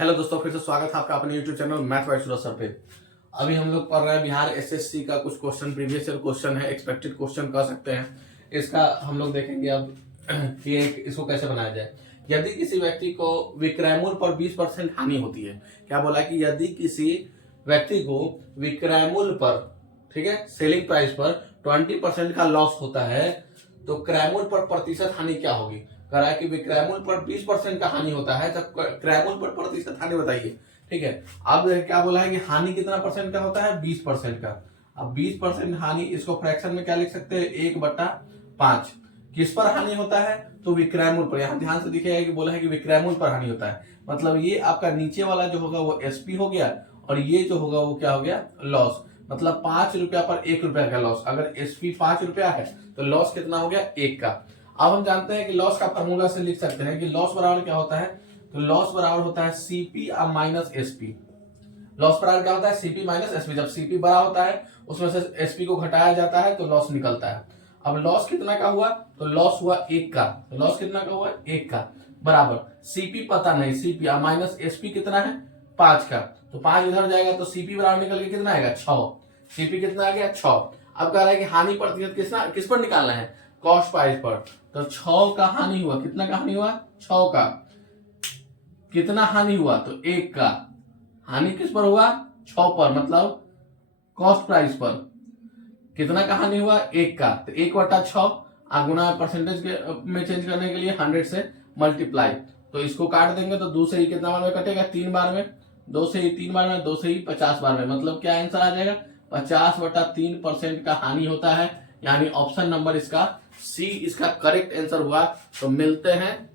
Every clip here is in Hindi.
हेलो दोस्तों, फिर से स्वागत है आपका अपने यूट्यूब चैनल मैथ बाय सूरज सर पे। अभी हम लोग पढ़ रहे हैं बिहार एसएससी का कुछ क्वेश्चन, प्रीवियस ईयर क्वेश्चन है, एक्सपेक्टेड क्वेश्चन कह सकते हैं। इसका हम लोग देखेंगे अब कि इसको कैसे बनाया जाए। यदि किसी व्यक्ति को विक्रय मूल्य पर 20% हानि होती है, क्या बोला कि यदि किसी व्यक्ति को विक्रय मूल्य पर, ठीक है, सेलिंग प्राइस पर 20% का लॉस होता है तो क्रय मूल्य पर प्रतिशत हानि क्या होगी। कह रहा है कि विक्रय मूल्य पर 20% का हानि होता है तो क्रय मूल्य पर प्रतिशत हानि बताइए। ठीक है, अब क्या बोला है कि हानि कितना परसेंट का होता है, 20% का। अब 20% हानि, इसको फ्रैक्शन में क्या लिख सकते हैं, 1/5। किस पर हानि होता है, तो विक्रय मूल्य पर। यहाँ ध्यान से दिखेगा कि बोला है कि विक्रय मूल्य पर हानि होता है, मतलब ये आपका नीचे वाला जो होगा वो एसपी हो गया और ये जो होगा वो क्या हो गया, लॉस। मतलब 5 रुपया पर 1 रुपया का लॉस। अगर एसपी 5 रुपया है तो लॉस कितना हो गया, 1 का। अब हम जानते हैं कि लॉस का फॉर्मूला से लिख सकते हैं कि लॉस बराबर क्या होता है, तो लॉस बराबर होता है सीपी माइनस एसपी। लॉस बराबर क्या होता है, सीपी माइनस एसपी। जब सीपी बड़ा होता है उसमें से एसपी को घटाया जाता है तो लॉस निकलता है। अब लॉस कितना का हुआ, तो लॉस हुआ 1 का। तो लॉस कितना का हुआ, 1 का, बराबर सीपी पता नहीं, सीपी माइनस एसपी कितना है, 5 का। तो 5 इधर जाएगा तो सीपी बराबर निकल के कितना आएगा, 6। सीपी कितना आ गया, 6। अब कह रहा है कि हानि प्रतिशत किस पर निकालना है, कॉस्ट प्राइस पर। तो 6 का हानि हुआ, कितना का हानि हुआ, 6 का। कितना हानि हुआ, तो 1 का। हानि किस पर हुआ, 6 पर, मतलब कॉस्ट प्राइस पर। कितना का हानि हुआ, 1 का। तो 1/6 गुना परसेंटेज में चेंज करने के लिए 100 से मल्टीप्लाई। तो इसको काट देंगे तो 2 से ही कितना बार में कटेगा, 3 बार में। 2 से ही 3 बार में, 2 से ही 50 बार में। मतलब क्या आंसर आ जाएगा, 50/3% का हानि होता है। यानी ऑप्शन नंबर इसका सी इसका करेक्ट आंसर हुआ। तो मिलते हैं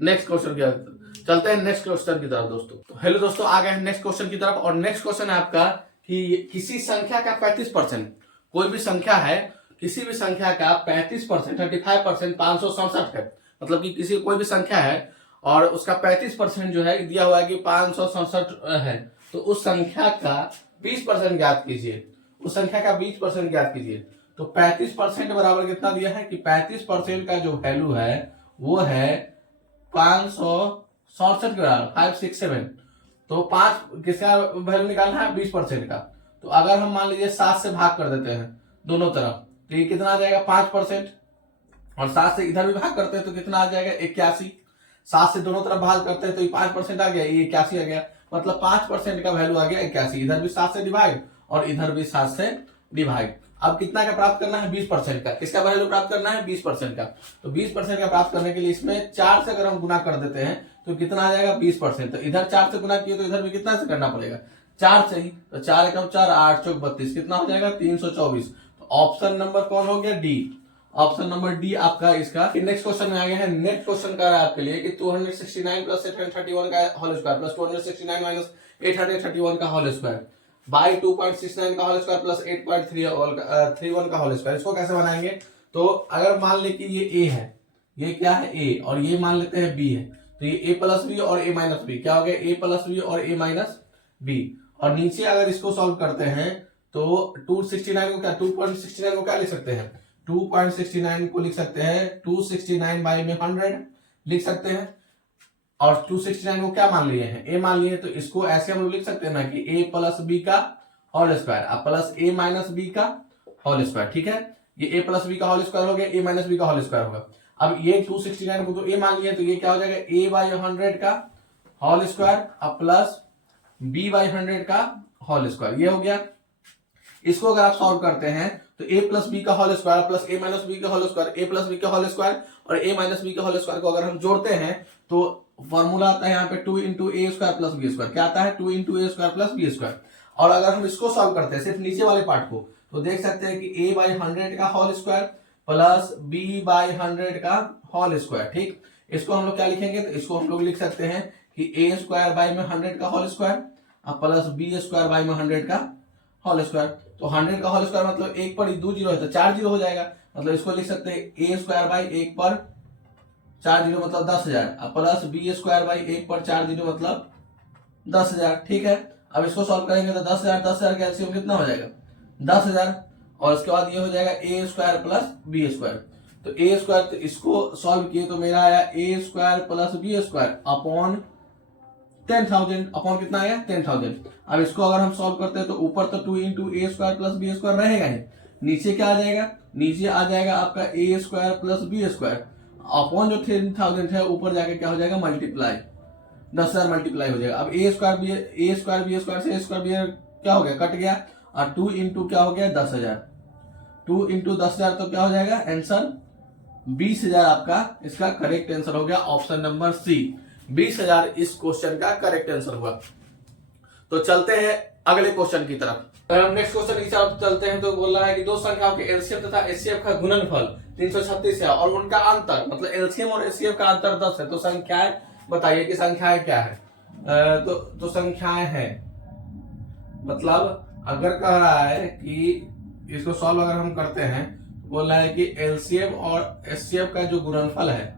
नेक्स्ट क्वेश्चन की, चलते हैं नेक्स्ट क्वेश्चन की तरफ दोस्तों। तो हेलो दोस्तों, आ गए हैं नेक्स्ट क्वेश्चन की तरफ। और नेक्स्ट क्वेश्चन है आपका कि किसी संख्या का 35%, कोई भी संख्या है, किसी भी संख्या का 35%, 35% 567 है। मतलब कि किसी कोई भी संख्या है और उसका 35% जो है दिया हुआ है कि 567 है, तो उस संख्या का 20% ज्ञात कीजिए। उस संख्या का 20% ज्ञात कीजिए। तो 35% बराबर कितना दिया है कि 35% का जो वैल्यू है वो है 567 के बराबर, 567। तो 5 किसका वैल्यू निकालना है, 20% का। तो अगर हम मान लीजिए 7 से भाग कर देते हैं दोनों तरफ, तो ये कितना आ जाएगा, 5%। और 7 से इधर भी भाग करते हैं तो कितना आ जाएगा, 81। 7 से दोनों तरफ भाग करते हैं तो ये 5% आ गया, ये 81 आ गया। मतलब 5% का वैल्यू आ गया 81। इधर भी 7 से डिवाइड और इधर भी 7 से डिवाइड। अब कितना का प्राप्त करना है, 20% का। किसका वैल्यू प्राप्त करना है, 20% का। तो 20% का प्राप्त करने के लिए इसमें 4 से अगर हम गुना कर देते हैं तो कितना आ जाएगा, 20%। तो इधर 4 से गुना किए तो इधर भी कितना से करना पड़ेगा, 4 से ही। तो 4 एकम 4, 8 चौक 32, कितना हो जाएगा, 324। तो ऑप्शन नंबर कौन हो गया, डी। ऑप्शन नंबर डी आपका इसका। नेक्स्ट क्वेश्चन में आ गया है। नेक्स्ट क्वेश्चन का है आपके लिए कि 269 प्लस 831 का होल स्क्वायर प्लस 269 माइनस 831 का होल स्क्वायर बाई 2.69 का होल स्क्वायर प्लस 8.31 का होल स्क्वायर। इसको कैसे बनाएंगे, तो अगर मान ले कि ये ए है, ये क्या है, ए, और ये मान लेते हैं बी है, तो ये ए प्लस बी और ए माइनस बी क्या हो गया, ए प्लस बी और ए माइनस बी। और नीचे अगर इसको सॉल्व करते हैं तो 269 को क्या, 2.69 को क्या लिख सकते हैं, 2.69 को लिख सकते हैं 269 बाई में 100 लिख सकते हैं। और 269 को क्या मान लिए हैं, ए मान लिए। तो इसको ऐसे हम लोग लिख सकते हैं ना कि ए प्लस बी का होल स्क्वायर प्लस ए माइनस बी का होल स्क्वायर। ठीक है, ये ए प्लस बी का होल स्क्वायर हो गया, ए माइनस बी का होल स्क्वायर होगा। अब ये 269 को तो ए मान लिया, तो ये क्या हो जाएगा, ए बाई 100 का whole square plus B by 100 का होल स्क्वायर, ये हो गया। इसको अगर आप सॉल्व करते हैं तो ए प्लस बी का होल स्क्वायर प्लस ए माइनस बी का होल स्क्वायर, ए प्लस बी का होल स्क्वायर और ए माइनस बी का होल स्क्वायर को अगर हम जोड़ते हैं तो फॉर्मूला आता है यहाँ पे 2 इंटू ए स्क्वायर प्लस बी स्क्वायर। क्या आता है, 2 इंटू ए स्क्वायर प्लस बी स्क्वायर। और अगर हम इसको सॉल्व करते हैं सिर्फ नीचे वाले पार्ट को, तो देख सकते हैं कि ए बाई 100 का whole square plus B by 100 का होल स्क्वायर। ठीक, इसको हम लोग क्या लिखेंगे, तो इसको हम लोग लिख सकते हैं कि ए स्क्वायर बाई में 100 का whole square plus B square by में 100 का होल स्क्वायर। तो 100 का होल स्क्वायर मतलब 1 पर 2 जीरो है तो 4 जीरो हो जाएगा। मतलब इसको लिख सकते हैं ए स्क्वायर बाई 1 पर 4 जीरो मतलब 10,000 प्लस बी स्क्वायर बाई 1 पर 4 जीरो मतलब 10,000। ठीक है, अब इसको सॉल्व करेंगे तो 10,000 का एलसीएम कितना हो जाएगा, 10,000। और इसके बाद ये हो जाएगा ए स्क्वायर प्लस बी स्क्वायर। तो ए स्क्वायर, तो इसको सॉल्व किए तो मेरा आया A square plus B square upon 10,000 upon कितना आया 10,000। अब इसको अगर हम सॉल्व करते हैं तो ऊपर तो 2 इंटू ए स्क्वायर प्लस बी स्क्वायर रहेगा ही, नीचे क्या आ जाएगा, नीचे आ जाएगा आपका A square plus B square upon जो 10,000 है ऊपर जाके क्या हो जाएगा मल्टीप्लाई 10,000 मल्टीप्लाई हो जाएगा। अब ए स्क्वायर बी स्क्वायर से ए स्क्वायर बी क्या हो गया कट गया और 2 इंटू क्या हो गया 10,000, 2 इंटू 10,000 तो क्या हो जाएगा आंसर 20,000 आपका इसका करेक्ट आंसर हो गया ऑप्शन नंबर सी। 20,000 इस क्वेश्चन का करेक्ट आंसर हुआ। तो चलते हैं अगले क्वेश्चन की तरफ। अगर हम नेक्स्ट क्वेश्चन की तरफ चलते हैं तो बोल रहा है कि दो संख्याओं के एलसीएम तथा एचसीएफ का गुणनफल 336 है और उनका अंतर मतलब एलसीएम और एचसीएफ का अंतर 10 है। तो संख्याएं बताइए कि संख्याएं क्या है। तो संख्याएं हैं मतलब अगर कह रहा है कि इसको सॉल्व अगर हम करते हैं तो बोल रहा है कि एलसीएम और एचसीएफ का जो गुणनफल है,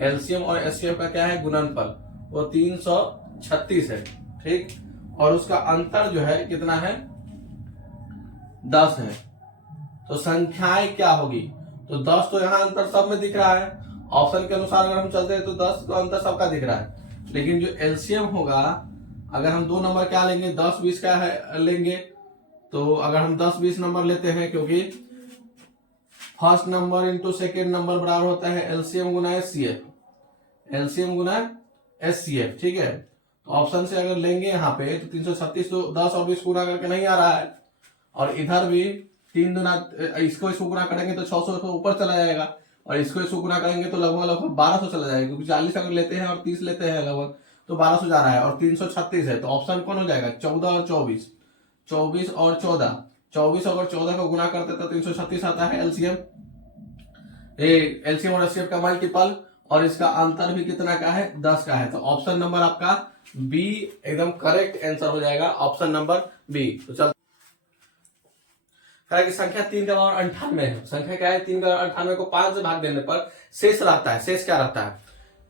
एलसीएम और एचसीएफ का क्या है गुणनफल वो 336 है, ठीक, और उसका अंतर जो है कितना है 10 है। तो संख्याएं क्या होगी, तो 10 तो यहाँ अंतर सब में दिख रहा है, ऑप्शन के अनुसार अगर हम चलते हैं तो 10 तो अंतर सबका दिख रहा है, लेकिन जो एलसीएम होगा अगर हम दो नंबर क्या लेंगे 10 20 का है लेंगे, तो अगर हम 10 20 नंबर लेते हैं क्योंकि first number into second number बराबर होता है एलसीएम गुना एचसीएफ, एलसीएम गुना एचसीएफ, ठीक है। तो ऑप्शन से अगर लेंगे यहाँ पे तो 336 तो 10 और 20 गुना करके नहीं आ रहा है, और इधर भी 3 गुना इसको गुना करेंगे तो 600 तो ऊपर चला जाएगा, और इसको गुना करेंगे तो लगभग 1200 चला जाएगा, क्योंकि 40 अगर लेते हैं और 30 लेते हैं लगभग तो 1200 जा रहा है, और 336 है तो ऑप्शन कौन हो जाएगा 14 और 24, 24 और 14, 24 और 14 को गुना करते तो 336 आता है एलसीएम, एलसीएम और एचसीएफ का मल्टीपल, और इसका अंतर भी कितना का है 10 का है। तो ऑप्शन नंबर आपका बी एकदम करेक्ट आंसर हो जाएगा, ऑप्शन नंबर बी। तो चल कि संख्या 3 का पावर 98 है, संख्या क्या है 3 का पावर 98 को 5 से भाग देने पर शेष रहता है, शेष क्या रहता है,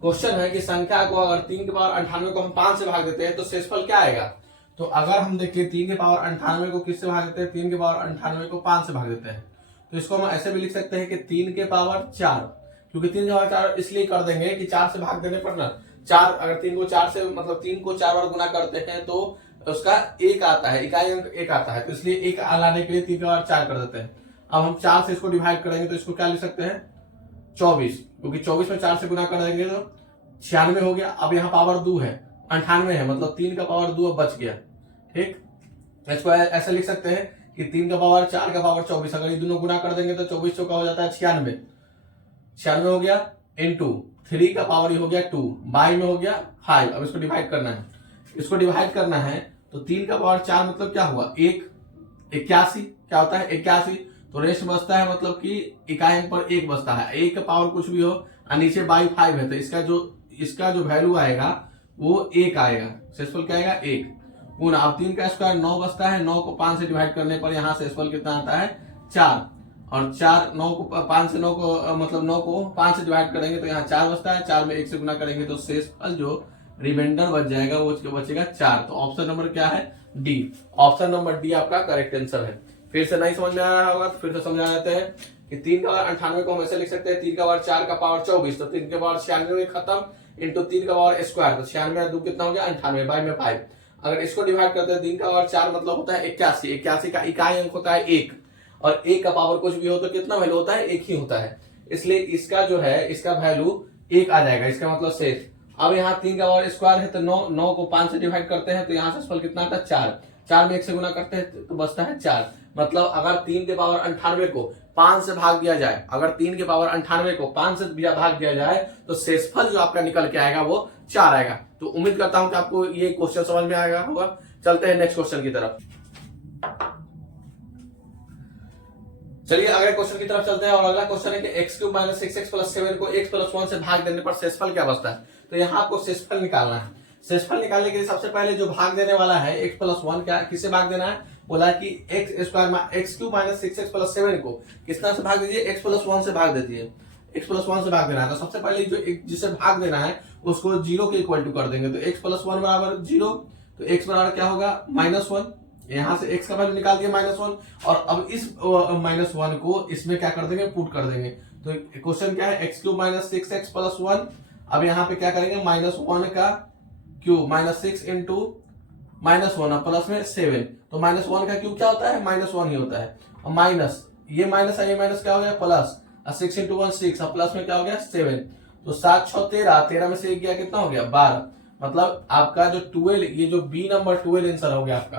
क्वेश्चन है कि संख्या को अगर 3 के पावर 98 को हम 5 से भाग देते हैं तो शेषफल क्या आएगा। तो अगर हम देखिए 3 के पावर 98 को किससे भाग देते हैं, 3 के पावर 98 को 5 से भाग देते हैं, तो इसको हम ऐसे भी लिख सकते हैं कि 3 के पावर 4, क्योंकि 3 के पावर 4 इसलिए कर देंगे कि 4 से भाग देने पर ना 4, अगर 3 को 4 से मतलब 3 को 4 बार गुना करते हैं तो उसका 1 आता है, इकाई अंक 1 आता है, तो इसलिए 1 लाने के लिए 3 के पावर 4 कर देते हैं। अब हम 4 से इसको डिवाइड करेंगे तो इसको क्या लिख सकते हैं 24, क्योंकि 24 में 4 से गुना कर देंगे तो 96 हो गया। अब यहाँ पावर 2 है 98 है, मतलब 3 का पावर 2 बच गया, ठीक। इसको ऐसे लिख सकते हैं कि 3 का पावर 4 का पावर 24, अगर ये दोनों गुना कर देंगे तो 24 चौका हो जाता है 96, 96 हो गया इंटू 3 का पावर ये हो गया 2, बाई में हो गया 5। अब इसको डिवाइड करना है, इसको डिवाइड करना है तो 3 का पावर 4 मतलब क्या हुआ 1, 81 क्या होता है 81, तो रेस्ट बचता है मतलब कि इकाई अंक पर 1 बचता है, 1 का पावर कुछ भी हो और नीचे बाई 5 है, तो इसका जो वैल्यू आएगा वो 1 आएगा, शेषफल क्या आएगा 1 गुना। अब 3 का स्क्वायर 9 बचता है, 9 को 5 से डिवाइड करने पर यहाँ शेषफल कितना आता है 4, और 4 9 को 5 से 9 को मतलब 9 को 5 से डिवाइड करेंगे तो यहाँ 4 बचता है, 4 में 1 से गुना करेंगे तो शेषफल जो रिमाइंडर बच जाएगा वो बचेगा 4। तो ऑप्शन नंबर क्या है डी, ऑप्शन नंबर डी आपका करेक्ट आंसर है। फिर से नहीं समझ में आ रहा होगा तो फिर से समझा देते हैं कि 3 का पावर 98 को हम ऐसे लिख सकते हैं 3 का पावर 4 का पावर 24, तो 3 के पावर 96 में खत्म इंटू 3 का पावर स्क्वायर, तो 96 2 कितना हो गया 98 बाई में 5। अगर इसको डिवाइड करते हैं 3 का पावर 4 मतलब होता है 81, 81 का इकाई अंक होता है 1, और 1 का पावर कुछ भी हो तो कितना वैल्यू होता है 1 ही होता है, इसलिए इसका जो है इसका वैल्यू 1 आ जाएगा, इसका मतलब शेष। अब यहाँ 3 का पावर स्क्वायर है तो 9 को 5 से डिवाइड करते हैं तो यहाँ शेषफल कितना आता है 4, 4 में 1 से गुना करते हैं तो बचता है 4, मतलब अगर 3 के पावर 98 को 5 से भाग दिया जाए, अगर 3 के पावर 98 को 5 से भाग दिया जाए तो शेषफल जो आपका निकल के आएगा वो 4 आएगा। तो उम्मीद करता हूं कि आपको ये क्वेश्चन समझ में आएगा होगा। चलते हैं नेक्स्ट क्वेश्चन की तरफ। चलिए अगले क्वेश्चन की तरफ चलते हैं, और अगला क्वेश्चन है कि x³ - 6x + 7 को x + 1 से भाग देने पर शेषफल क्या बचता है। तो यहाँ आपको शेषफल निकालना है। शेषफल निकालने के लिए सबसे पहले जो भाग देने वाला है x + 1 क्या किससे भाग देना है, बोला कि x² x³ - 6x + 7 को किसना से भाग दीजिए x + 1 से भाग देती x + 1 से भाग देना है। तो सबसे पहले जो जिसे भाग देना है उसको 0 के इक्वल टू कर देंगे, तो x + 1 बराबर 0, तो x बराबर क्या होगा -1, यहाँ से x का वैल्यू निकाल दिया -1, और अब इस -1 को इसमें क्या कर देंगे पुट कर देंगे। तो क्वेश्चन क्या है x³ - 6x + 1, अब यहाँ पे क्या करेंगे -1 का क्यूब माइनस 6 इंटू -1 और प्लस में 7, तो -1 का क्यूब क्या होता है, -1 ही होता है। और माइनस ये माइनस है, ये माइनस क्या हो गया प्लस, 6 इंटू 1 6 और प्लस में क्या हो गया 7, तो 7 6 13, 13 में से एक गया कितना हो गया 12। मतलब आपका जो 12, ये जो बी नंबर 12 आंसर हो गया आपका।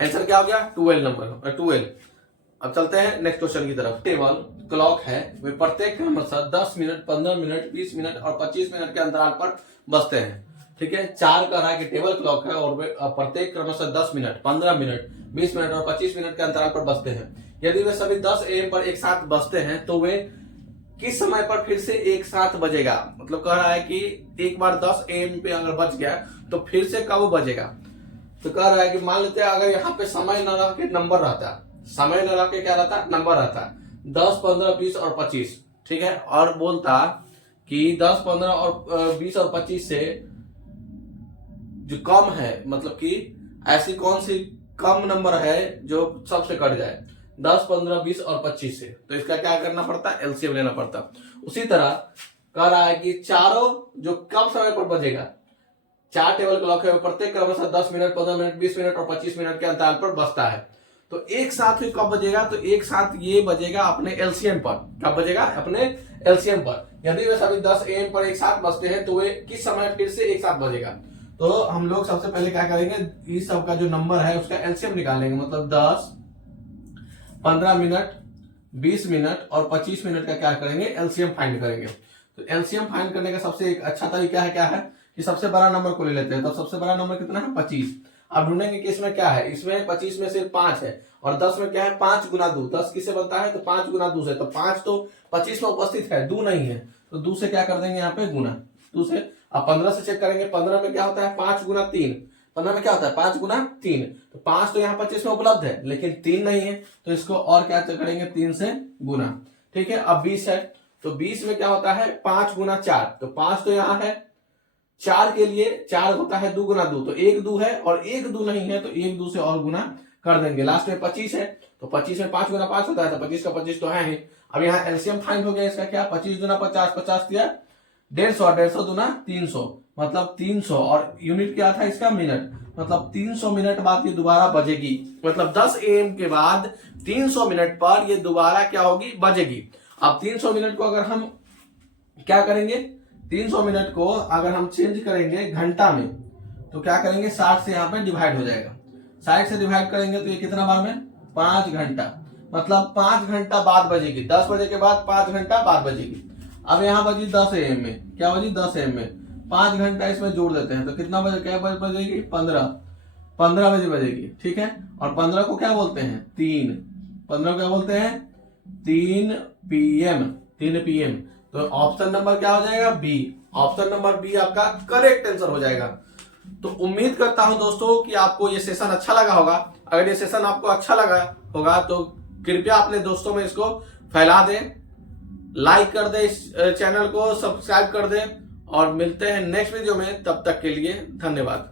आंसर क्या हो गया 12 नंबर 12। अब चलते हैं नेक्स्ट क्वेश्चन की तरफ। टेबल क्लॉक है वे प्रत्येक क्रमशः 10 मिनट, 15 मिनट, 20 मिनट और 25 मिनट के अंतराल पर बजते हैं। ठीक है, 4 कह रहा है कि टेबल क्लॉक है और वे प्रत्येक क्रमशः 10 मिनट, 15 मिनट, 20 मिनट और 25 मिनट के अंतराल पर बजते हैं। यदि वे सभी 10 AM पर एक साथ बजते हैं तो वे किस समय पर फिर से एक साथ बजेगा। मतलब कह रहा है कि एक बार 10 AM पे अगर बज गया तो फिर से कब बजेगा। तो कह रहा है कि मान लेते हैं अगर यहाँ पे समय न रह के नंबर रहता, समय न रह के क्या रहता, नंबर रहता 10, 15, 20 और 25। ठीक है, और बोलता कि 10, 15 और 20 और 25 से जो कम है, मतलब कि ऐसी कौन सी कम नंबर है जो सबसे कट जाए 10, 15, 20 और 25 से, तो इसका क्या करना पड़ता है, एलसीएम लेना पड़ता। उसी तरह कह रहा है कि चारों जो कम समय पर बजेगा, 4 टेबल क्लॉक है प्रत्येक क्रमशः 10 मिनट, 15 मिनट, 20 मिनट और 25 मिनट के अंतराल पर बजता है। तो एक साथ ही कब बजेगा, तो एक साथ ये बजेगा अपने एलसीएम पर। कब बजेगा, अपने एलसीएम पर। यदि वे सभी 10 AM पर एक साथ बजते हैं तो वे किस समय फिर से एक साथ बजेगा। तो हम लोग सबसे पहले क्या करेंगे, इस सब का जो नंबर है उसका एलसीएम निकालेंगे। मतलब 10, 15 मिनट, 20 मिनट और 25 मिनट का क्या करेंगे, एलसीएम फाइंड करेंगे। तो एलसीएम फाइंड करने का सबसे एक अच्छा तरीका है क्या है कि सबसे बड़ा नंबर को ले लेते हैं। तो सबसे बड़ा नंबर कितना है, 25। अब ढूंढेंगे कि इसमें क्या है, इसमें 25 में से 5 है और 10 में क्या है 5 गुना 2, 10 किससे बनता है, तो 5 गुना 2 से। तो 5 तो 25 में उपस्थित है, 2 नहीं है, तो 2 से क्या कर देंगे यहाँ पे गुना 2 से। अब 15 से चेक करेंगे, 15 में क्या होता है 5 गुना 3, 15 में क्या होता है 5 गुना 3, तो 5 तो यहाँ 25 में उपलब्ध है लेकिन 3 नहीं है, तो इसको और क्या करेंगे 3 से गुना। ठीक है, अब 20 है, तो 20 में क्या होता है 5 गुना 4, तो 5 तो यहाँ है, 4 के लिए 4 होता है 2 गुना 2, तो 1 2 है और 1 2 नहीं है, तो 1 2 से और गुना कर देंगे। लास्ट में 25 है, तो 25 में 5 गुना 5 होता है, तो 25 का 25 तो है ही। अब यहाँ एलसीएम फाइंड हो गया इसका क्या, 25 दूना 50, 50 दिया 150, 150 दूना 300, मतलब 300 और यूनिट क्या था इसका, मिनट। मतलब 300 मिनट बाद ये दोबारा बजेगी। मतलब 10 AM के बाद 300 मिनट पर ये दोबारा क्या होगी, बजेगी। अब 300 मिनट को अगर हम क्या करेंगे, 300 मिनट को अगर हम चेंज करेंगे घंटा में, तो क्या करेंगे 60 से यहाँ पे डिवाइड हो जाएगा। 60 से डिवाइड करेंगे तो ये कितना बार में, 5 घंटा। मतलब 5 घंटा बाद बजेगी, 10 बजे के बाद 5 घंटा बाद बजेगी। अब यहाँ बजी 10 AM में, क्या बजी 10 AM में, 5 घंटा इसमें जोड़ देते हैं तो कितना बजे, क्या बजेगी 15 बजे बजेगी। ठीक है, और 15 को क्या बोलते हैं 3, 15 को क्या बोलते हैं 3 PM। तो ऑप्शन नंबर क्या हो जाएगा, बी। ऑप्शन नंबर बी आपका करेक्ट आंसर हो जाएगा। तो उम्मीद करता हूं दोस्तों कि आपको ये सेशन अच्छा लगा होगा। अगर ये सेशन आपको अच्छा लगा होगा तो कृपया अपने दोस्तों में इसको फैला दें, लाइक कर दें, इस चैनल को सब्सक्राइब कर दें और मिलते हैं नेक्स्ट वीडियो में। तब तक के लिए धन्यवाद।